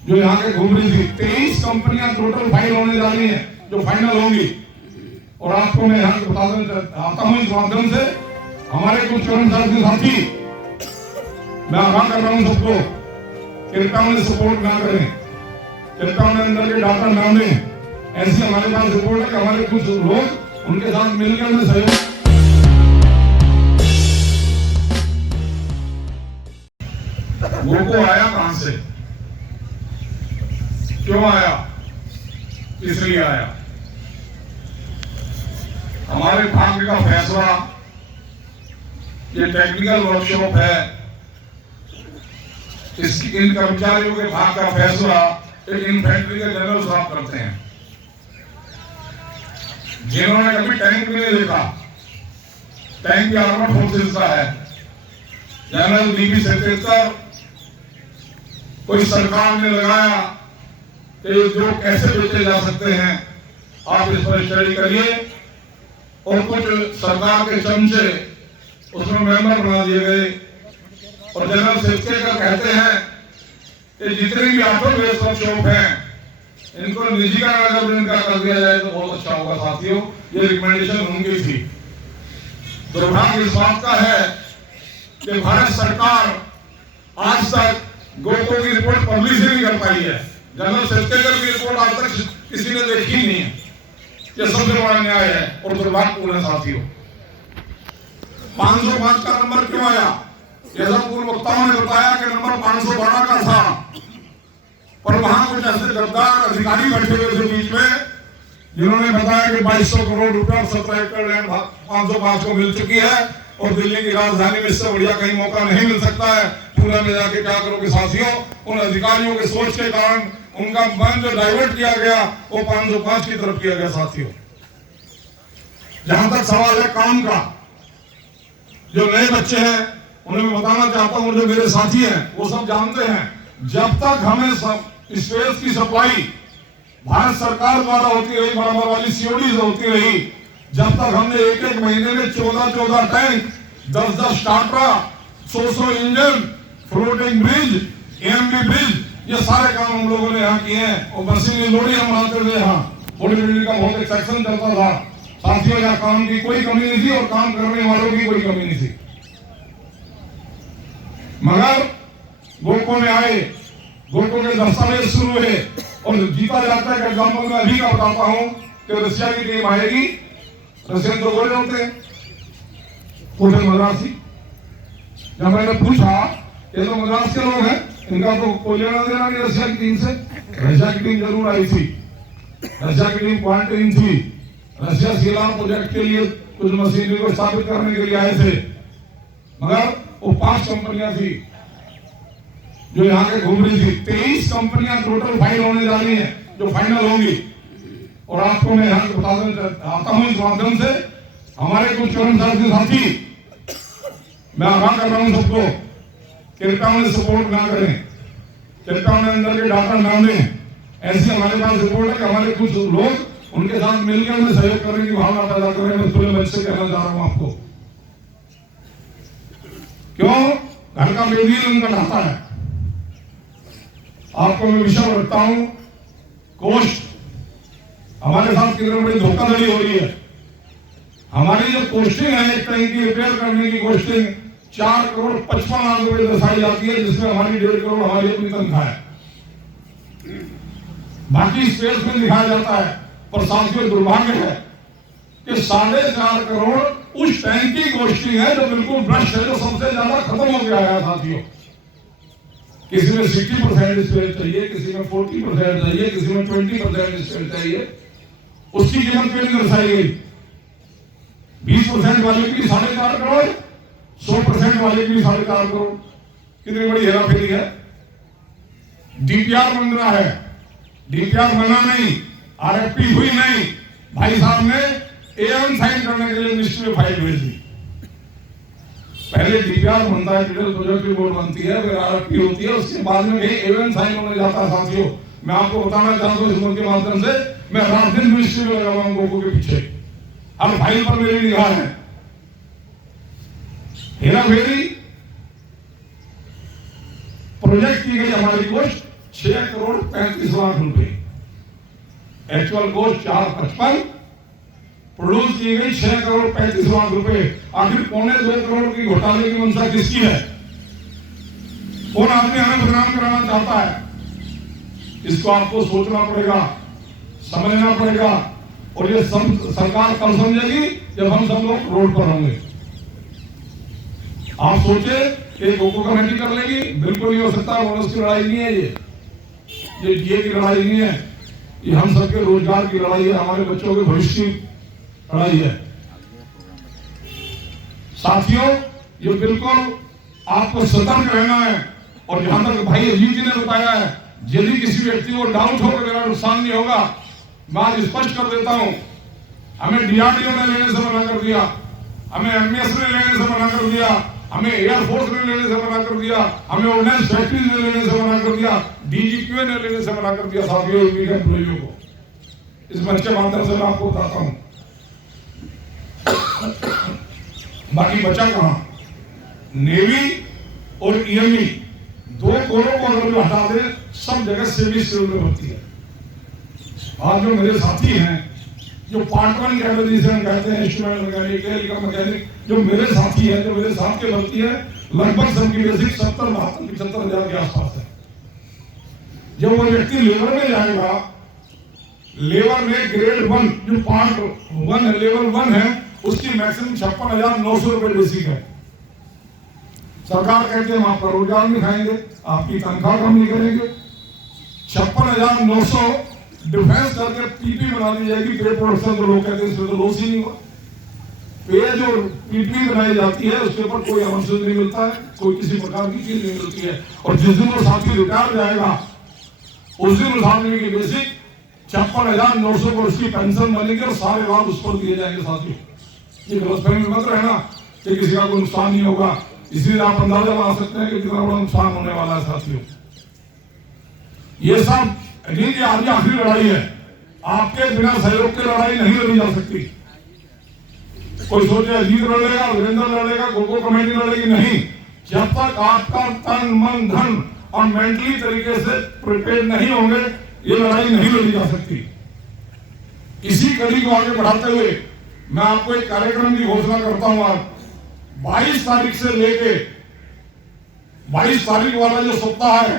जो यहाँ के घूम रही थी। 23 कंपनियां टोटल फाइल होने जा रही हैं जो फाइनल होंगी। और आपको मैं यहाँ बता आता हूँ इस माध्यम से, हमारे कुछ कर्मचारी साथी, मैं आह्वान कर रहा हूँ सबको, कृपया उन्हें सपोर्ट ना करें, कृपया उन्हें अंदर के डाटा ना दें। ऐसी हमारे पास रिपोर्ट है कि हमारे कुछ लोग उनके साथ मिलकर उन्हें सहयोग। वो आया कहां से, क्यों आया, इसलिए आया। हमारे भाग्य का फैसला, ये टेक्निकल वर्कशॉप है, इन कर्मचारियों के भाग का फैसला एक इन्फेंट्री के जनरल साहब करते हैं, जिन्होंने कभी टैंक नहीं देखा। टैंक आर्मड फोर्सेस का है। जनरल डीबी सेक्रेटर कोई सरकार ने लगाया कि जो कैसे बेचे जा सकते हैं, आप इस पर स्टडी करिए। और कुछ सरकार के चमचे उसमें मेंबर बना दिए गए। और जनरल सेक्रेटर कहते हैं कि जितने भी ऑटो बेस वर्कशॉप हैं, इनको निजीकरण अगर इनका कर दिया जाए तो बहुत अच्छा होगा। साथियों, ये रिकमेंडेशन उनकी थी। दुर्भाग्य इस बात का है कि भारत सरकार आज तक गोको की रिपोर्ट पब्लिश नहीं कर पाई है। जनरल सेक्रेटर की रिपोर्ट आज तक किसी ने देखी नहीं है। यह सबसे बड़ा न्याय है और दुर्भाग्यपूर्ण है। साथियों, 505 का नंबर क्यों आया? जैसा पूर्व वक्ताओं ने बताया कि नंबर 512 का था, पर वहां कुछ ऐसे गद्दार अधिकारी बैठे हुए थे बीच में, जिन्होंने बताया कि 2200 करोड़ रुपए और 17 एकड़ लैंड 505 को मिल चुकी है और दिल्ली की राजधानी में इससे बढ़िया कहीं मौका नहीं मिल सकता है। पूरा में जाके क्या करोगे साथियों? उन अधिकारियों के सोच के कारण उनका मन जो डाइवर्ट किया गया वो 505 की तरफ किया गया। साथियों, जहां तक सवाल है काम का, जो नए बच्चे हैं उन्हें मैं बताना चाहता हूं, जो मेरे साथी हैं वो सब जानते हैं, जब तक हमें स्पेस की सप्लाई भारत सरकार द्वारा होती रही, बराबर वाली सीओडी से होती रही, जब तक हमने एक एक महीने में 14 tank, 10 starter, 100 engine, floating bridge, AMB bridge, ये सारे काम हम लोगों ने यहाँ किए हैं। और मशीनरी लोडी हम बनाते थे। यहाँ बॉडी बिल्डिंग का बहुत एक सेक्शन चलता था। साथियों, यहाँ काम की कोई कमी नहीं थी और काम करने वालों की कोई कमी नहीं थी। मगर गोको में आए, गोको के दस्तावेज शुरू हुए और जीता जाता है। एग्जाम्पल मैं अभी का बताता हूँ कि रशिया की टीम आएगी। रशियन तो बोले होते हैं होटल मद्रासी। जब मैंने पूछा, ये तो मद्रास के लोग हैं, इनका तो कोई लेना देना नहीं रशिया की टीम से। रशिया की टीम जरूर आई थी, रशिया की टीम क्वारंटाइन थी। रशिया सीलाम प्रोजेक्ट के लिए कुछ मशीनरी को स्थापित करने के लिए आए थे। मगर वो 5 कंपनियां थी जो यहाँ के घूम रही थी। 23 कंपनियां टोटल फाइल होने जा रही हैं जो फाइनल होंगी। और आपको मैं यहाँ बता आता हूँ इस माध्यम से, हमारे कुछ कर्मचारी साथी, मैं आह्वान कर रहा हूँ सबको, कृपया उन्हें सपोर्ट ना करें, कृपया उन्हें अंदर के डाटा ना दें। ऐसी हमारे पास रिपोर्ट है कि हमारे कुछ लोग उनके साथ मिलकर उन्हें सहयोग करने की भावना पैदा करें। मैं खुले मन से कहना चाह रहा हूँ आपको, क्यों घर का बेदील उनका ढाता है। आपको मैं विषय रखता हूं, कोस्ट हमारे साथ कितनी बड़ी धोखाधड़ी हो रही है। हमारी जो कोस्टिंग है एक टैंक की रिपेयर करने की कोस्टिंग 4 करोड़ 55 लाख रुपए दर्शाई जाती है, जिसमें हमारी 1.5 करोड़ हमारी अपनी तनख्वाह है। बाकी स्पेस में दिखाया जाता है। पर साथियों, दुर्भाग्य है कि 4.5 करोड़ उस टैंक की कोस्टिंग है जो बिल्कुल भ्रष्ट है, जो सबसे ज्यादा खत्म हो गया है। साथियों, किसी में 60% स्पेस चाहिए, किसी में 40% चाहिए, किसी में 20% स्पेस चाहिए। उसकी कीमत क्यों नहीं दर्शाई गई? 20% वाले की 4.5 करोड़, 100% वाले की 4.5 करोड़। कितनी बड़ी हेराफेरी है। डीपीआर बन रहा है, डीपीआर बना नहीं, आरएफपी हुई नहीं। भाई साहब ने एवन साइन करने के लिए मिनिस्ट्री में फाइल भेज दी। पहले डीपीआर बनता है, डिटेल प्रोजेक्ट रिपोर्ट बनती है, फिर आरएफपी होती है, उसके बाद में एवन साइन होने जाता है। साथियों, मैं आपको बताना चाहता हूँ इस के माध्यम से, मैं रात दिन मिनिस्ट्री में लगा हुआ हूँ गोको के पीछे। हर फाइल पर मेरी निगाह है। हेरा फेरी प्रोजेक्ट की गई हमारी कोस्ट 6 करोड़ 35 लाख रुपए, एक्चुअल कॉस्ट 455, प्रोड्यूस की गई 6 करोड़ 35 लाख रुपए। आखिर 2.25 करोड़ की घोटाले की मंशा किसकी है? कौन आदमी हमें बदनाम कराना चाहता है? इसको आपको सोचना पड़ेगा, समझना पड़ेगा, और ये सब सरकार कब समझेगी? जब हम सब लोग रोड पर होंगे। आप सोचे एक गोको कमेटी कर लेगी? बिल्कुल नहीं हो सकता। बोनस की लड़ाई नहीं है ये डीए की लड़ाई नहीं है, ये हम सबके रोजगार की लड़ाई है, हमारे बच्चों के भविष्य की लड़ाई है। साथियों, ये बिल्कुल आपको सतर्क रहना है। और जहां तक भाई अजीत जी ने बताया है, यदि किसी व्यक्ति को डाउट हो कि मेरा नुकसान नहीं होगा, मैं आज स्पष्ट कर देता हूं, हमें डीआरडीओ ने लेने से मना कर दिया, हमें एमएस ने लेने से मना कर दिया, हमें एयरफोर्स ने लेने से मना कर दिया, हमें ऑर्डिनेंस फैक्ट्री ने लेने से मना कर दिया, डीजीक्यू ने लेने से मना कर दिया। साथियों, एम्प्लॉइयों को इस मंच के माध्यम से मैं आपको बताता हूं। बाकी बचा कहां? नेवी और ईएमई, 2 करोड़ को अगर जो हटा दे, सब जगह सेवी सिविल में होती है। आज जो मेरे साथी हैं, जो पार्ट 1 कैटेगरी से हम कहते हैं, इंस्ट्रूमेंट मैकेनिक, इलेक्ट्रिकल मैकेनिक, जो मेरे साथी हैं, जो मेरे साथ के भर्ती है, लगभग सबकी बेसिक 70-72-75 हजार के आसपास है। जब वो व्यक्ति लेबर में जाएगा, लेबर में ग्रेड 1 जो पार्ट 1 है, लेवल 1 है, उसकी मैक्सिमम 56,900 रुपए बेसिक है। सरकार कहती है हम आपका रोजगार नहीं खाएंगे, आपकी तनख्वाह कम नहीं करेंगे। 56,900 डिफेंस करके पीपी बना दी जाएगी, पे प्रोडक्शन, तो लोग कहते हैं इसमें तो लॉस ही नहीं हुआ। पे जो पीपी बनाई जाती है उसके ऊपर कोई अवसर नहीं मिलता है, कोई किसी प्रकार की चीज नहीं मिलती है। और जिस दिन वो साथी रिटायर जाएगा, उस दिन उस आदमी की बेसिक 56,900 को उसकी पेंशन बनेगी और सारे लाभ उस पर दिए जाएंगे। साथियों, ये गलतफहमी मत रहना कि किसी का कोई नुकसान नहीं होगा, इसलिए आप अंदाजा लगा सकते हैं कि कितना बड़ा नुकसान होने वाला है। साथियों, ये सब की आज आखिरी लड़ाई है, आपके बिना सहयोग की लड़ाई नहीं लड़ी जा सकती। कोई सोचे अजीत लड़ लेगा, वीरेंद्र लड़ लेगा, गोको कमेटी लड़ेगी, नहीं। जब तक आपका तन मन धन और मेंटली तरीके से प्रिपेयर नहीं होंगे, ये लड़ाई नहीं लड़ी जा सकती। इसी कड़ी को आगे बढ़ाते हुए मैं आपको एक कार्यक्रम की घोषणा करता हूं। आज 22 तारीख से लेके 22 तारीख वाला जो सप्ताह है,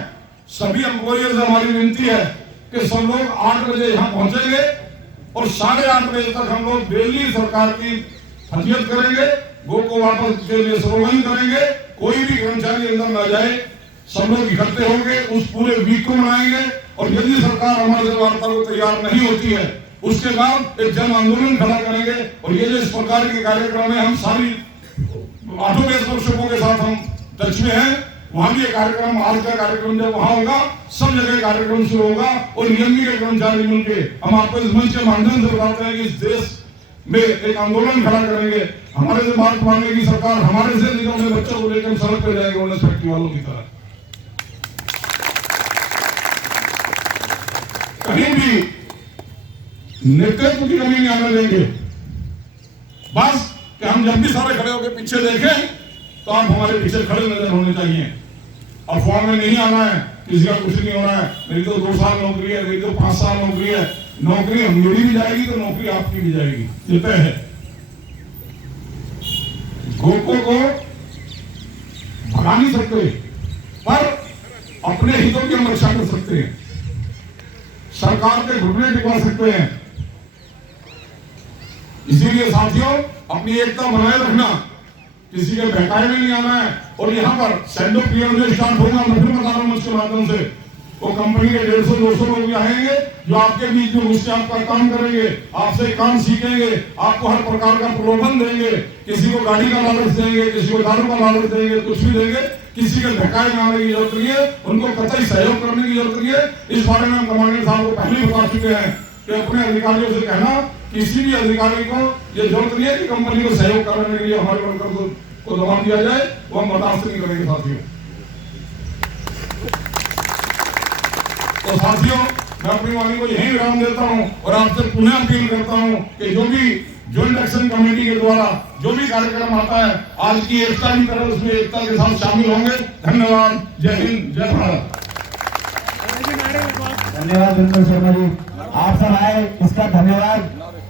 सभी एम्प्लॉयर्स से हमारी विनती है कि सब लोग 8 बजे यहां पहुंचेंगे और 8:30 बजे तक हम लोग डेली सरकार की हजियत करेंगे, गो को वापस के लिए स्लोगन करेंगे। कोई भी कर्मचारी अंदर न जाए, सब लोग इकट्ठे होंगे, उस पूरे वीक को मनाएंगे। और यदि सरकार हमारे से वार्ता को तैयार नहीं होती है, उसके बाद एक जन आंदोलन खड़ा करेंगे। और ये जो इस प्रकार के कार्यक्रम है, हम सारी ऑटोमेस वर्कशॉपों के साथ हम टच में हैं। वहां भी एक कार्यक्रम, आज का कार्यक्रम जब वहां होगा, सब जगह कार्यक्रम शुरू होगा। और नियमी के कर्मचारी मिलके हम आपको इस मंच के माध्यम से बताते हैं कि इस देश में एक आंदोलन खड़ा करेंगे। हमारे से बात मांगेगी सरकार, हमारे से नहीं तो अपने बच्चों को लेकर सड़क पे जाएंगे, उन्हें फैक्ट्री वालों की तरह। कहीं भी नेतृत्व की कमी नहीं आने देंगे। बस कि हम जब भी सारे खड़े होकर पीछे देखें तो आप हमारे पीछे खड़े नजर होने चाहिए। अफवाह में नहीं आना है, किसी का कुछ नहीं होना है। मेरी तो 2 साल नौकरी है, मेरी तो 5 साल नौकरी है। नौकरी मेरी भी जाएगी तो नौकरी आपकी भी जाएगी, ये तय है। गोको को भगा नहीं सकते, पर अपने हितों की हम रक्षा कर सकते हैं, सरकार के घुटने टिकवा सकते हैं। इसीलिए साथियों, अपनी एकता बनाए रखना, किसी के बहकाए में नहीं आना है। और यहाँ पर सेंडो पीएम जो स्टार्ट होगा, मैं फिर बता रहा हूँ उसके माध्यम से, वो कंपनी के 150-200 लोग भी आएंगे जो आपके बीच में घुस के आपका काम करेंगे, आपसे काम सीखेंगे, आपको हर प्रकार का प्रलोभन देंगे, किसी को गाड़ी का लालच देंगे, किसी को दारू का लालच देंगे, कुछ भी देंगे। किसी के बहकाए में आने की जरूरत नहीं है, उनको कतई सहयोग करने की जरूरत नहीं है। इस बारे में हम कमांडेंट साहब को पहले बता चुके हैं कि अपने अधिकारियों से कहना, किसी भी अधिकारी को ये जरूरत नहीं है कि कंपनी को सहयोग करने के लिए हमारे वर्कर को दबाव दिया जाए, वो हम बर्दाश्त नहीं करेंगे। साथियों, मैं अपनी वाणी को यही विराम देता हूं और आपसे पुनः अपील करता हूं कि जो भी ज्वाइंट एक्शन कमेटी के द्वारा जो भी कार्यक्रम आता है, आज की एकता की तरह उसमें एकता के साथ शामिल होंगे। धन्यवाद। जय हिंद, जय भारत। धन्यवाद बिल्कुल शर्मा जी, आप सब आए इसका धन्यवाद।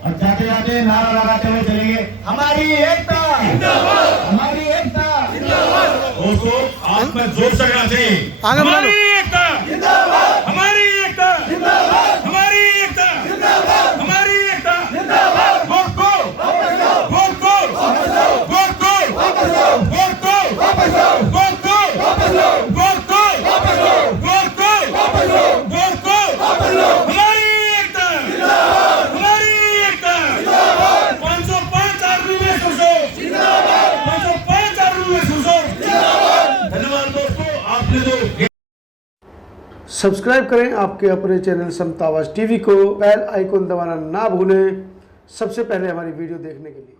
और जाते जाते नारा लगाते हुए चलेंगे, हमारी एकता जिंदाबाद, हमारी एकता जिंदाबाद। दोस्तों आप में जोर से कहना चाहिए, हमारी एकता जिंदाबाद, हमारी एकता जिंदाबाद, हमारी एकता जिंदाबाद, हमारी एकता जिंदाबाद। वोट को वापस लो, वोट को वापस लो, वोट को वापस लो, वोट को वापस लो, वोट को वापस लो, वोट को वापस लो, वोट को वापस लो, वोट को वापस लो। हमारी एकता जिंदाबाद, हमारी एकता जिंदाबाद। 505 आर्मी में सुसो जिंदाबाद, 505 आर्मी में सुसो जिंदाबाद। धन्यवाद दोस्तों, आपने जो सब्सक्राइब करें आपके अपने चैनल समता आवाज़ टीवी को, बेल आइकन दबाना ना भूलें सबसे पहले हमारी वीडियो देखने के लिए।